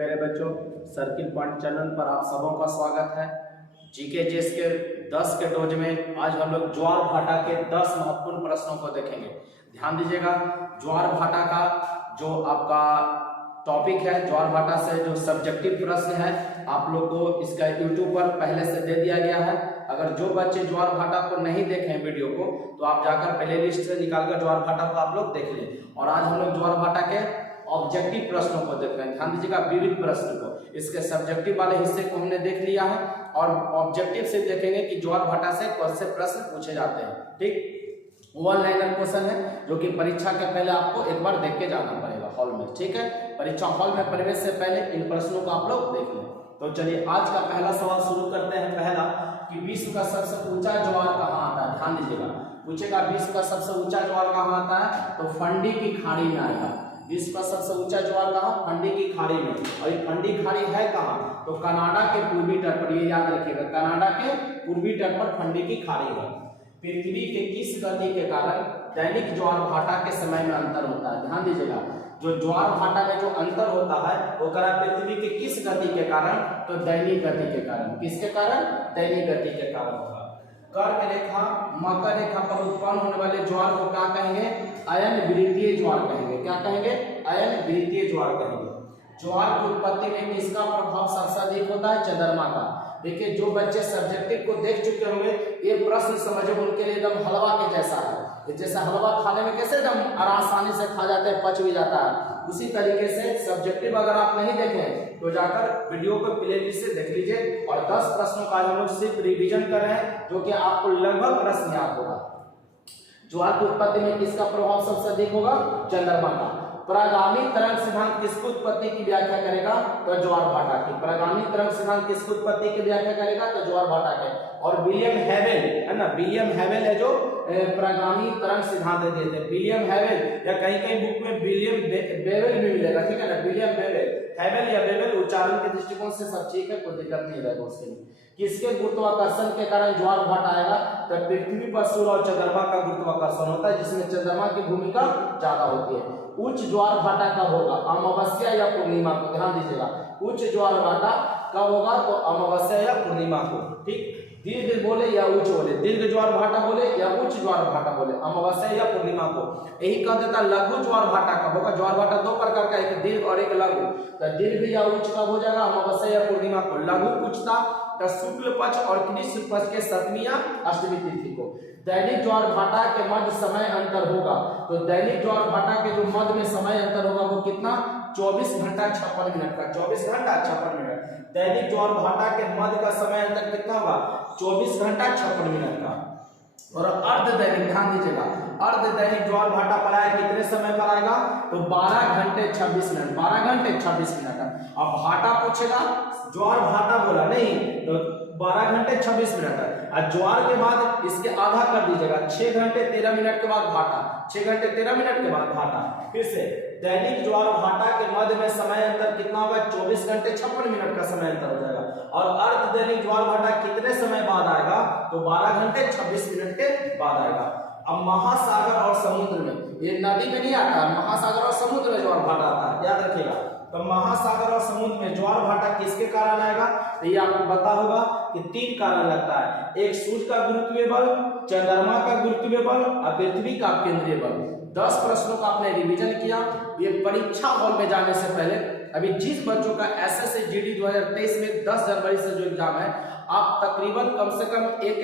प्यारे बच्चों, circle point channel पर आप सबों का स्वागत है। जीके जीएस के 10 के डोज में आज हम लोग ज्वार भाटा के 10 महत्वपूर्ण प्रश्नों को देखेंगे। ध्यान दीजिएगा, ज्वार भाटा का जो आपका टॉपिक है, ज्वार भाटा से जो सब्जेक्टिव प्रश्न है, आप लोग को इसका यूट्यूब पर पहले से दे दिया गया है। अगर जो बच्चे ज्वार भाटा को नहीं देखे वीडियो को, तो आप जाकर प्ले लिस्ट से निकालकर ज्वार भाटा को आप लोग देख लें। और आज हम लोग ज्वार भाटा के ऑब्जेक्टिव प्रश्नों को देख रहे हैं। ध्यान दीजिएगा, विविध प्रश्न को, इसके सब्जेक्टिव वाले हिस्से को हमने देख लिया है और ऑब्जेक्टिव से देखेंगे कि ज्वार भाटा से कौन से प्रश्न पूछे जाते हैं। ठीक, वन लाइनर क्वेश्चन है जो कि परीक्षा के पहले आपको एक बार देख के जाना पड़ेगा हॉल में। ठीक है, परीक्षा हॉल में प्रवेश से पहले इन प्रश्नों को आप लोग देख लें। तो चलिए आज का पहला सवाल शुरू करते हैं। पहला कि विश्व का सबसे ऊंचा ज्वार कहाँ आता है। ध्यान दीजिएगा, पूछेगा विश्व का सबसे ऊंचा ज्वार कहाँ आता है, तो फंडी की खाड़ी में आएगा। विश्व का सबसे ऊंचा ज्वार कहाँ, फंडी की खाड़ी में। और ये फंडी खाड़ी है कहाँ, तो कनाडा के पूर्वी तट पर। ये याद रखिएगा, कनाडा के पूर्वी तट पर फंडी की खाड़ी है। पृथ्वी के किस गति के कारण दैनिक ज्वार भाटा के समय में अंतर होता है। ध्यान दीजिएगा, जो ज्वार भाटा में जो अंतर होता है वो करा पृथ्वी के किस गति के कारण, तो दैनिक गति के कारण। किसके कारण, दैनिक गति के कारण होगा। कर्क रेखा, मकर रेखा पर उत्पन्न होने वाले ज्वार को क्या कहेंगे, अयन वृत्तीय ज्वार कहेंगे। क्या कहेंगे, अयन वृत्तीय ज्वार कहेंगे। ज्वार की उत्पत्ति में किसका प्रभाव सबसे अधिक होता है, चंद्रमा का। देखिए, जो बच्चे सब्जेक्टिव को देख चुके होंगे, ये प्रश्न समझो उनके लिए एकदम हलवा के जैसा है। जैसे हलवा खाने में कैसे एकदम आसानी से खा जाते हैं, पच भी जाता है, उसी तरीके से सब्जेक्टिव अगर आप नहीं देखें तो जाकर वीडियो को प्ले लिस्ट से देख लीजिए। और 10 प्रश्नों का हम लोग सिर्फ रिवीजन कर रहे हैं, जो कि आपको लगभग प्रश्न याद होगा। ज्वार की उत्पत्ति में किसका प्रभाव सबसे अधिक होगा, चंद्रमा का। परागामी तरंग सिद्धांत किसकी उत्पत्ति की व्याख्या करेगा, तो ज्वार भाटा की। परागामी तरंग सिद्धांत किसकी उत्पत्ति की व्याख्या करेगा, तो ज्वार भाटा के। और विलियम हेवेल है ना, विलियम हेवेल है जो परागामी तरंग सिद्धांत देते हैं। विलियम हेवेल, या कहीं कहीं बुक में विलियम बेवेल भी मिलेगा। ठीक है ना, विलियम बेवेल, हेवेल या बेवेल, उच्चारण के दृष्टिकोण से सब ठीक है, कोई दिक्कत नहीं रहेगा उसके लिए। किसके गुरुत्वाकर्षण के कारण ज्वार भाटा आएगा, तो पृथ्वी पर सूर्य और चंद्रमा का गुरुत्वाकर्षण होता है, जिसमें चंद्रमा की भूमिका ज्यादा होती है। उच्च ज्वार भाटा कब होगा, अमावस्या या पूर्णिमा को। ध्यान दीजिएगा, उच्च ज्वार भाटा कब होगा, तो अमावस्या या पूर्णिमा को। ठीक, दीर्घ बोले या उच्च बोले, दीर्घ ज्वार भाटा बोले या उच्च ज्वार भाटा बोले, अमावस्या या पूर्णिमा को। यही कह देता लघु ज्वार भाटा कब होगा। ज्वार भाटा दो प्रकार का, एक दीर्घ और एक लघु। तो दीर्घ या उच्च कब हो जाएगा, अमावस्या या पूर्णिमा को। लघु उच्चता तो शुक्ल पक्ष और कृष्ण पक्ष के 7वीं या 8वीं तिथि को। दैनिक ज्वार भाटा के मध्य समय अंतर होगा, तो दैनिक ज्वार भाटा के जो मध्य में समय अंतर होगा वो कितना, 24 घंटा 56 मिनट का। 24 घंटा 56 मिनट। दैनिक ज्वार भाटा के मध्य का समय अंतर कितना होगा, 24 घंटा 56 मिनट का। और अर्ध दैनिक, ध्यान दीजिएगा, अर्ध दैनिक ज्वार भाटा पर आए कितने समय पर आएगा, तो 12 घंटे 26 मिनट। 12 घंटे 26 मिनट। अब भाटा पूछेगा, ज्वार भाटा बोला नहीं, तो 12 घंटे 26 मिनट। और ज्वार के बाद इसके आधा कर दीजिएगा, 6 घंटे 13 मिनट के बाद भाटा। 6 घंटे 13 मिनट के बाद भाटा। फिर से दैनिक ज्वार भाटा के मध्य में समय अंतर कितना होगा, 24 घंटे 56 मिनट का समय अंतर हो जाएगा। और अर्ध दैनिक ज्वार भाटा कितने समय बाद आएगा, तो 12 घंटे 26 मिनट के बाद आएगा। अब महासागर और समुद्र में, ये नदी में नहीं आता, महासागर और समुद्र में ज्वार भाटा आता है, याद रखिएगा। तो महासागर और समुद्र में ज्वार भाटा किसके कारण आएगा, तो ये आपको पता होगा कि 3 कारण लगता है। एक सूर्य का गुरुत्वीय बल, चंद्रमा का गुरुत्वीय बल और पृथ्वी का केंद्रीय बल। 10 प्रश्नों का आपने रिवीजन किया। ये परीक्षा हॉल में जाने से पहले, अभी जिस बच्चों का एसएससी जीडी 2023 में 10 जनवरी से जो एग्जाम है, आप तकरीबन कम से कम एक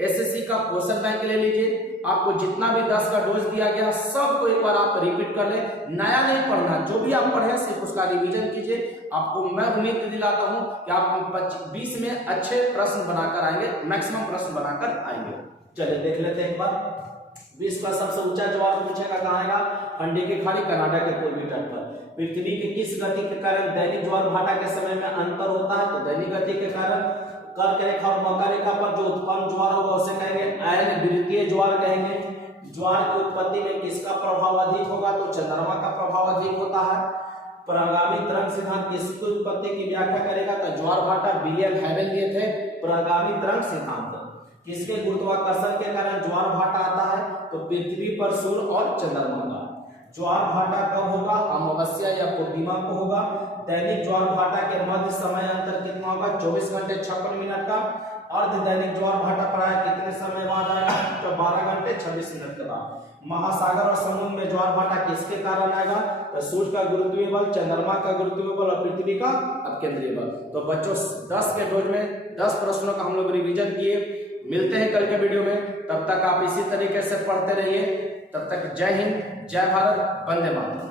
एसएससी का क्वेश्चन बैंक ले लीजिए। आपको जितना भी 10 का डोज दिया गया सबको एक बार आप रिपीट कर ले। नया नहीं पढ़ना, जो भी आप पढ़े सिर्फ उसका रिवीजन कीजिए। आपको मैं उम्मीद दिलाता हूं कि आप 20 में अच्छे प्रश्न बनाकर आएंगे, मैक्सिमम प्रश्न बनाकर आएंगे। चलिए देख लेते हैं एक बार। विश्व का सबसे ऊंचा ज्वार पूछेगा कहाँ आएगा, फंडी की खाड़ी, कनाडा के पूर्वी तट पर। पृथ्वी की किस गति के कारण दैनिक ज्वार भाटा के समय में अंतर होता है, तो दैनिक गति के कारण। कर्क रेखा और मकर रेखा पर जो उत्पन्न ज्वार होगा उसे कहेंगे अयन वृत्तीय ज्वार कहेंगे। ज्वार की उत्पत्ति में किसका प्रभाव अधिक होगा, तो चंद्रमा का प्रभाव अधिक होता है। परागामी तरंग सिद्धांत किसकी उत्पत्ति की व्याख्या करेगा, तो ज्वार भाटा विलियम हेवेल दिए थे। परागामी तरंग सिद्धांत किसके गुरुत्वाकर्षण के कारण ज्वार भाटा आता है, तो पृथ्वी पर सूर्य और चंद्रमा का। ज्वार भाटा कब होगा, अमावस्या या पूर्णिमा को होगा। दैनिक ज्वार भाटा के मध्य समय अंतर कितना होगा 24 घंटे 56 मिनट का। अर्ध दैनिक ज्वार भाटा प्राय कितने समय बाद आएगा तो 12 घंटे 26 मिनट के बाद। महासागर और समुद्र में ज्वार भाटा किसके कारण आएगा तो सूर्य का गुरुत्वीय बल, चंद्रमा का गुरुत्वीय बल और पृथ्वी का अपकेंद्रीय बल। तो बच्चों 10 के डोज में 10 प्रश्नों का हम लोग रिवीजन किए। मिलते हैं कल के वीडियो में, तब तक आप इसी तरीके से पढ़ते रहिए। तब तक जय हिंद, जय भारत, वंदे मातरम।